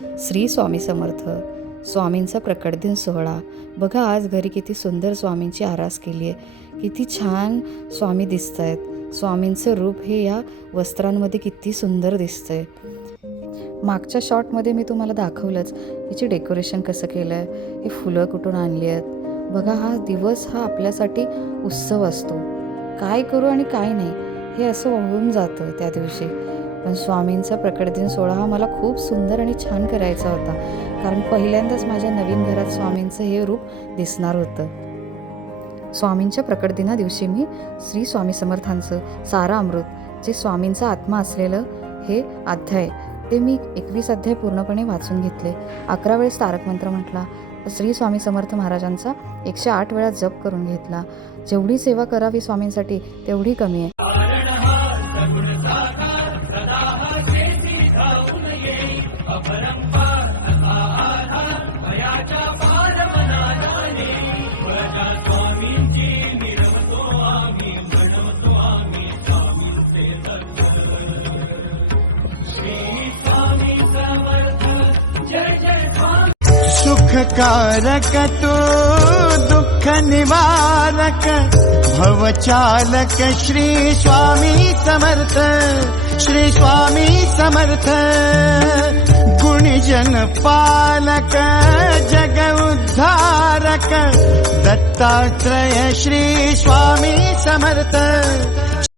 श्री स्वामी समर्थ. स्वामींचा प्रकट दिन सोहळा. बघा आज घरी किती सुंदर स्वामींची आरास केली आहे. किती छान स्वामी दिसत आहेत. स्वामींचं रूप हे या वस्त्रांमध्ये किती सुंदर दिसतंय. मागच्या शॉटमध्ये मी तुम्हाला दाखवलंच याची डेकोरेशन कसं केलं आहे, ही फुलं कुठून आणली आहेत. बघा हा दिवस हा आपल्यासाठी उत्सव असतो. काय करू आणि काय नाही हे असं होऊन जातं त्या दिवशी. पण स्वामींचा प्रकट दिन सोहळा हा मला खूप सुंदर आणि छान करायचा होता, कारण पहिल्यांदाच माझ्या नवीन घरात स्वामींचं हे रूप दिसणार होतं. स्वामींच्या प्रकट दिना दिवशी मी श्री स्वामी समर्थांचं सारा अमृत जे स्वामींचा आत्मा असलेलं हे अध्याय ते मी 21 अध्याय पूर्णपणे वाचून घेतले. 11 वेळेस तारक मंत्र म्हटला. श्री स्वामी समर्थ महाराजांचा 108 वेळा जप करून घेतला. जेवढी सेवा करावी स्वामींसाठी तेवढी कमी आहे. सुखकारक तू दुःख निवारक भवचालक श्री स्वामी समर्थ. श्री स्वामी समर्थ गुणजन पालक जग उद्धारक दत्तात्रय श्री स्वामी समर्थ.